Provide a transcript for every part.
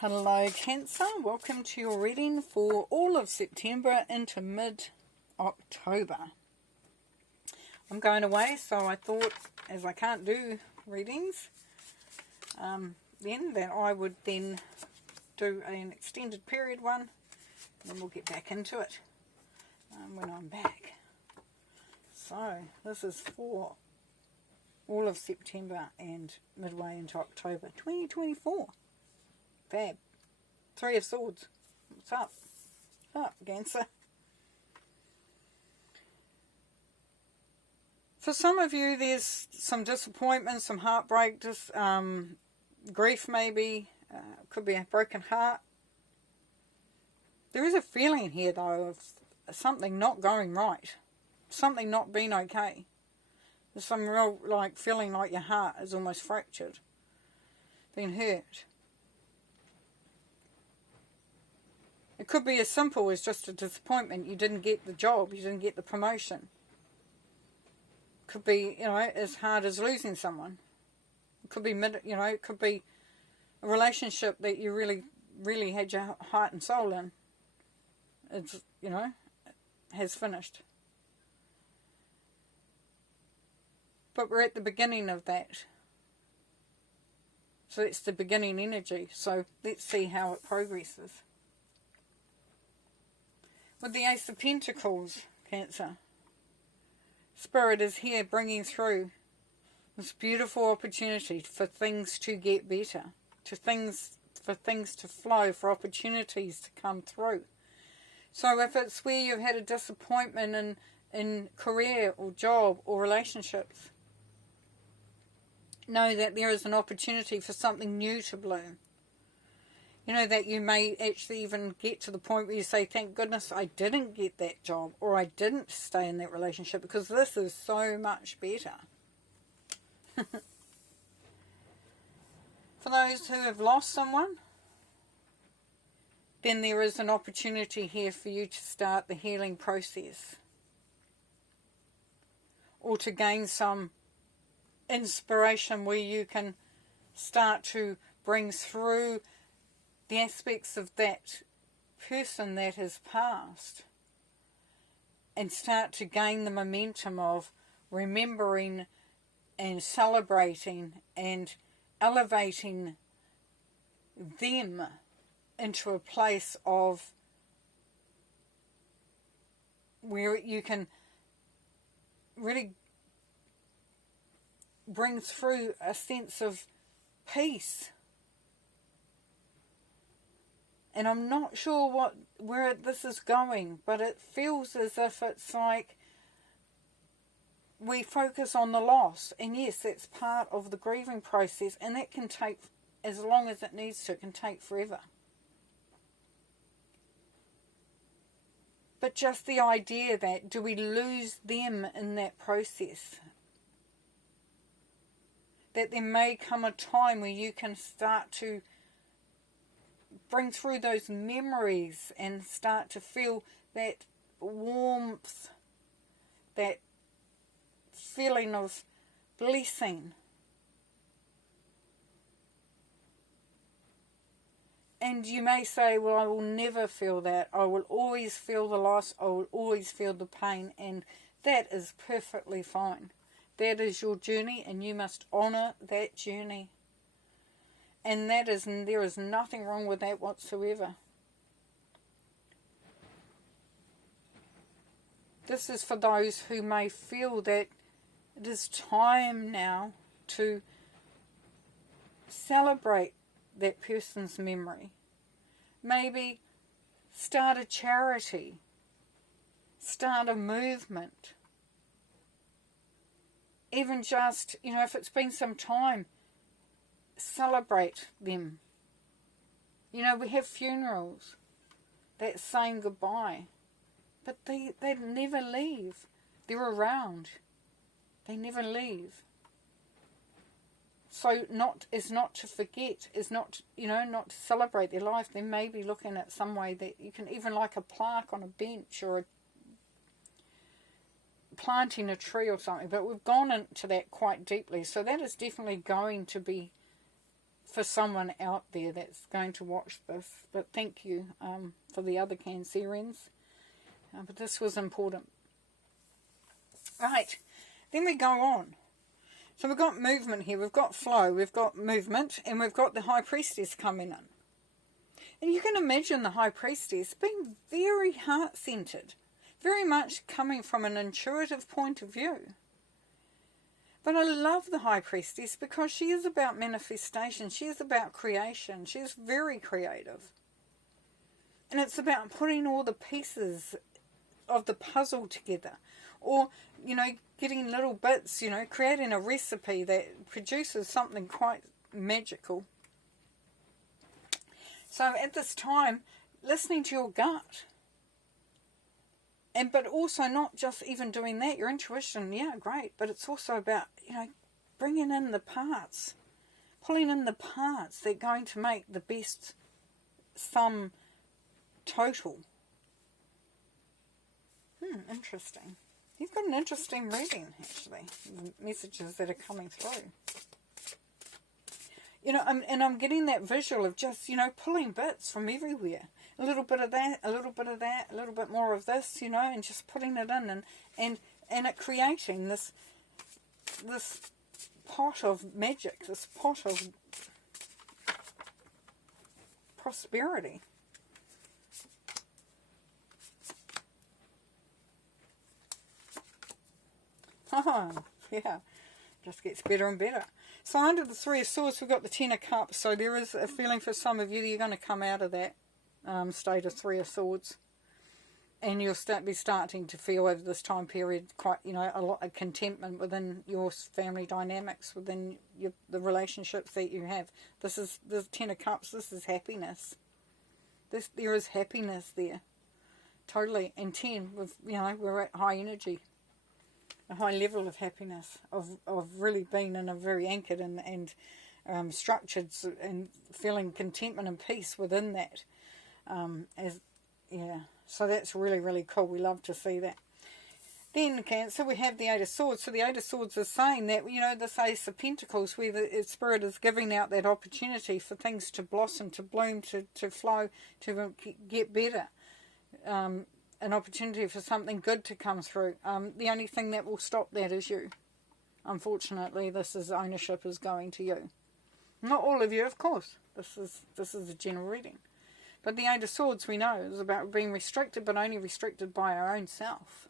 Hello Cancer, welcome to your reading for all of September into mid-October. I'm going away, so I thought, as I can't do readings, then that I would then do an extended period one, and then we'll get back into it when I'm back. So this is for all of September and midway into October 2024. Fab. Three of Swords. What's up? What's up, Cancer? For some of you, there's some disappointment, some heartbreak, just grief maybe. Could be a broken heart. There is a feeling here, though, of something not going right. Something not being okay. There's some real, feeling like your heart is almost fractured. Being hurt. It could be as simple as just a disappointment. You didn't get the job. You didn't get the promotion. Could be, as hard as losing someone. It could be, it could be a relationship that you really, really had your heart and soul in. It's, has finished. But we're at the beginning of that. So it's the beginning energy. So let's see how it progresses. With the Ace of Pentacles, Cancer, Spirit is here bringing through this beautiful opportunity for things to get better, for things to flow, for opportunities to come through. So if it's where you've had a disappointment in career or job or relationships, know that there is an opportunity for something new to bloom. That you may actually even get to the point where you say, thank goodness I didn't get that job or I didn't stay in that relationship because this is so much better. For those who have lost someone, then there is an opportunity here for you to start the healing process. Or to gain some inspiration where you can start to bring through the aspects of that person that has passed and start to gain the momentum of remembering and celebrating and elevating them into a place of where you can really bring through a sense of peace. And I'm not sure where this is going, but it feels as if it's like we focus on the loss. And yes, that's part of the grieving process, and that can take as long as it needs to. It can take forever. But just the idea that, do we lose them in that process? That there may come a time where you can start to bring through those memories and start to feel that warmth, that feeling of blessing. And you may say, well, I will never feel that. I will always feel the loss. I will always feel the pain. And that is perfectly fine. That is your journey, and you must honour that journey. And there is nothing wrong with that whatsoever. This is for those who may feel that it is time now to celebrate that person's memory. Maybe start a charity. Start a movement. Even just, if it's been some time, celebrate them. We have funerals. That's saying goodbye. But they never leave. They're around. They never leave. So not to forget, is not, not to celebrate their life. They may be looking at some way that you can even like a plaque on a bench or planting a tree or something. But we've gone into that quite deeply. So that is definitely going to be for someone out there that's going to watch this. But thank you for the other Cancerians. But this was important. Right, then we go on. So we've got movement here, we've got flow, we've got movement, and we've got the High Priestess coming in. And you can imagine the High Priestess being very heart-centered, very much coming from an intuitive point of view. But I love the High Priestess because she is about manifestation, she is about creation, she is very creative. And it's about putting all the pieces of the puzzle together. Or, getting little bits, creating a recipe that produces something quite magical. So at this time, listening to your gut. But also not just even doing that, your intuition, yeah, great. But it's also about, bringing in the parts. Pulling in the parts that are going to make the best sum total. Interesting. You've got an interesting reading, actually, the messages that are coming through. And I'm getting that visual of just, pulling bits from everywhere. A little bit of that, a little bit of that, a little bit more of this, and just putting it in and it creating this pot of magic, this pot of prosperity. Oh, yeah, just gets better and better. So under the Three of Swords, we've got the Ten of Cups. So there is a feeling for some of you that you're going to come out of that state of Three of Swords. And you'll be starting to feel over this time period quite, a lot of contentment within your family dynamics, within the relationships that you have. This is the Ten of Cups. This is happiness. There is happiness there. Totally. And 10, we're at high energy. A high level of happiness, of really being in a very anchored and structured and feeling contentment and peace within that. So that's really, really cool. We love to see that. Then Cancer, we have the Eight of Swords. So the Eight of Swords is saying that, this Ace of Pentacles, where the Spirit is giving out that opportunity for things to blossom, to bloom, to flow, to get better. An opportunity for something good to come through. The only thing that will stop that is you. Unfortunately, ownership is going to you. Not all of you, of course. This is a general reading. But the Eight of Swords, we know, is about being restricted, but only restricted by our own self.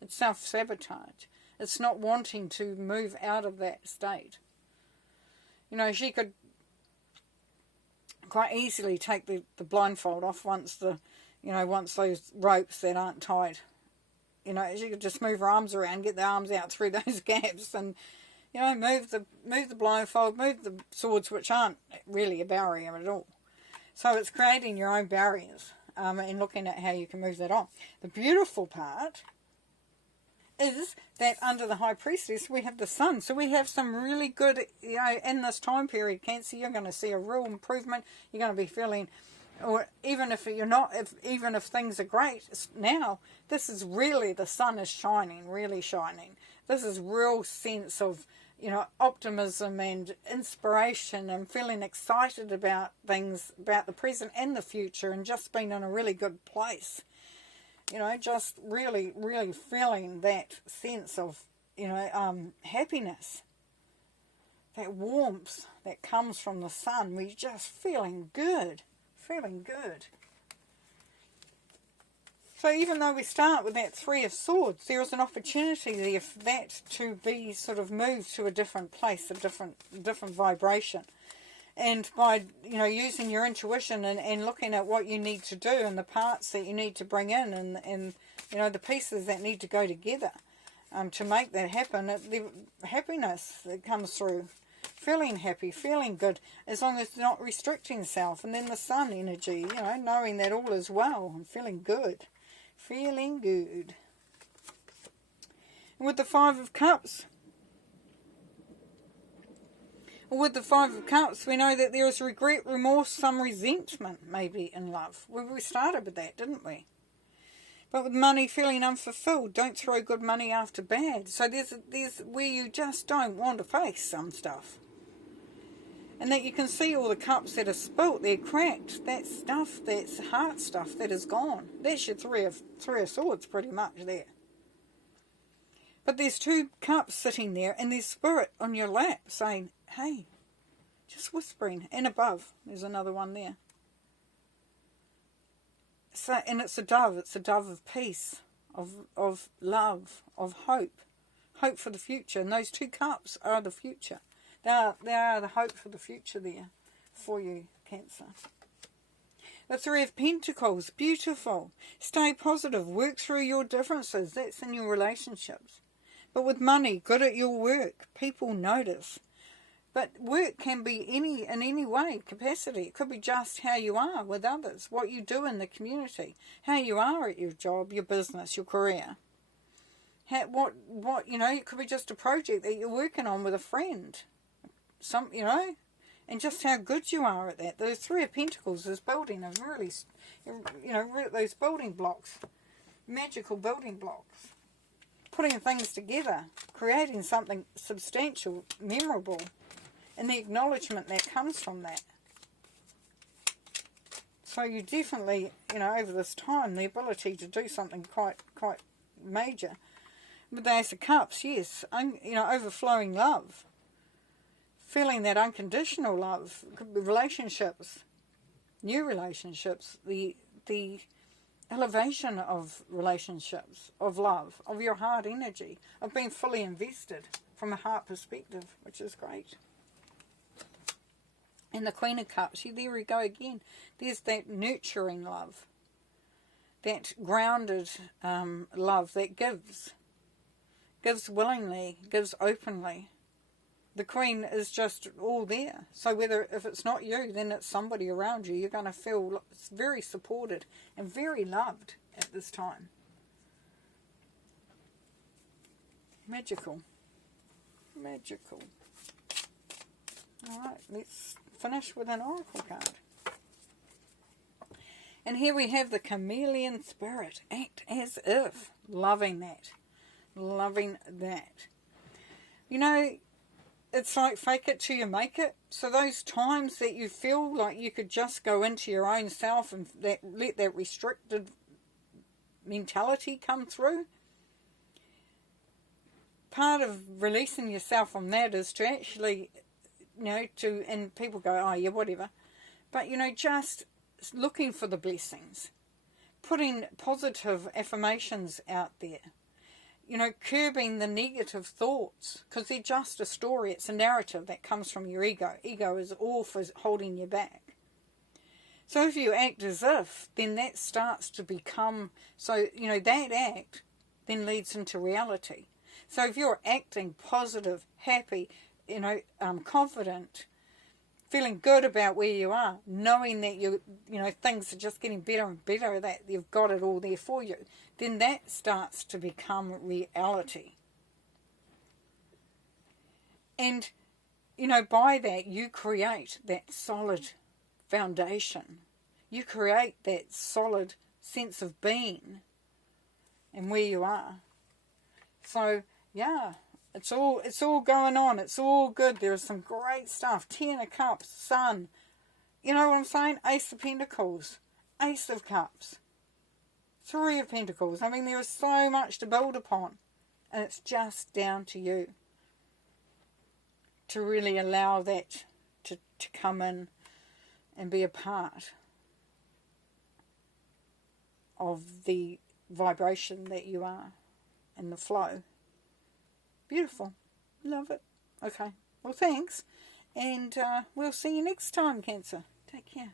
It's self-sabotage. It's not wanting to move out of that state. She could quite easily take the blindfold off once those ropes that aren't tied, she could just move her arms around, get the arms out through those gaps and, move the blindfold, move the swords, which aren't really a barrier at all. So it's creating your own barriers and looking at how you can move that on. The beautiful part is that under the High Priestess we have the Sun. So we have some really good, in this time period, Cancer, you're going to see a real improvement. You're going to be feeling... Or even if you're not, even if things are great now, this is really, the sun is shining, really shining. This is real sense of, optimism and inspiration and feeling excited about things, about the present and the future, and just being in a really good place. Just really, really feeling that sense of, happiness, that warmth that comes from the sun. We're just feeling good. Feeling good. So even though we start with that Three of Swords, there is an opportunity there for that to be sort of moved to a different place, a different vibration. And by, using your intuition and looking at what you need to do and the parts that you need to bring in and the pieces that need to go together to make that happen, the happiness that comes through. Feeling happy, feeling good, as long as not restricting self. And then the Sun energy, knowing that all is well and feeling good. Feeling good. And with the Five of Cups, we know that there is regret, remorse, some resentment maybe in love. We started with that, didn't we? But with money, feeling unfulfilled. Don't throw good money after bad. So there's where you just don't want to face some stuff. And that you can see all the cups that are spilt, they're cracked. That stuff, that's heart stuff that is gone. That's your three of swords pretty much there. But there's 2 cups sitting there, and there's spirit on your lap saying, hey, just whispering. And above, there's another one there. So, and it's a dove of peace, of love, of hope for the future. And those 2 cups are the future. They are the hope for the future there for you, Cancer. The 3 of Pentacles, beautiful. Stay positive, work through your differences. That's in your relationships. But with money, good at your work. People notice. But work can be in any way, capacity. It could be just how you are with others, what you do in the community, how you are at your job, your business, your career. What it could be just a project that you're working on with a friend. And just how good you are at that. Those 3 of Pentacles is building a really, those building blocks, magical building blocks. Putting things together, creating something substantial, memorable, and the acknowledgement that comes from that. So you definitely, over this time, the ability to do something quite major. With the Ace of Cups, yes, overflowing love. Feeling that unconditional love, could be relationships, new relationships, the elevation of relationships, of love, of your heart energy, of being fully invested from a heart perspective, which is great. And the Queen of Cups, there we go again. There's that nurturing love, that grounded love that gives willingly, gives openly. The Queen is just all there. So if it's not you, then it's somebody around you. You're going to feel very supported and very loved at this time. Magical. Magical. Alright, let's finish with an oracle card. And here we have the Chameleon Spirit. Act as if. Loving that. Loving that. It's like fake it till you make it. So those times that you feel like you could just go into your own self and let that restricted mentality come through, part of releasing yourself from that is to actually, and people go, oh yeah, whatever. But, just looking for the blessings, putting positive affirmations out there. Curbing the negative thoughts, because they're just a story. It's a narrative that comes from your ego. Ego is all for holding you back. So if you act as if, then that starts to become, that act then leads into reality. So if you're acting positive, happy, confident, feeling good about where you are, knowing that things are just getting better and better, that you've got it all there for you, then that starts to become reality. And, by that you create that solid foundation. You create that solid sense of being and where you are. So, yeah. It's all going on. It's all good. There's some great stuff. 10 of Cups, Sun. You know what I'm saying? Ace of Pentacles. Ace of Cups. 3 of Pentacles. I mean, there is so much to build upon. And it's just down to you to really allow that to come in and be a part of the vibration that you are and the flow. Beautiful. Love it. Okay. Well, thanks. And we'll see you next time, Cancer. Take care.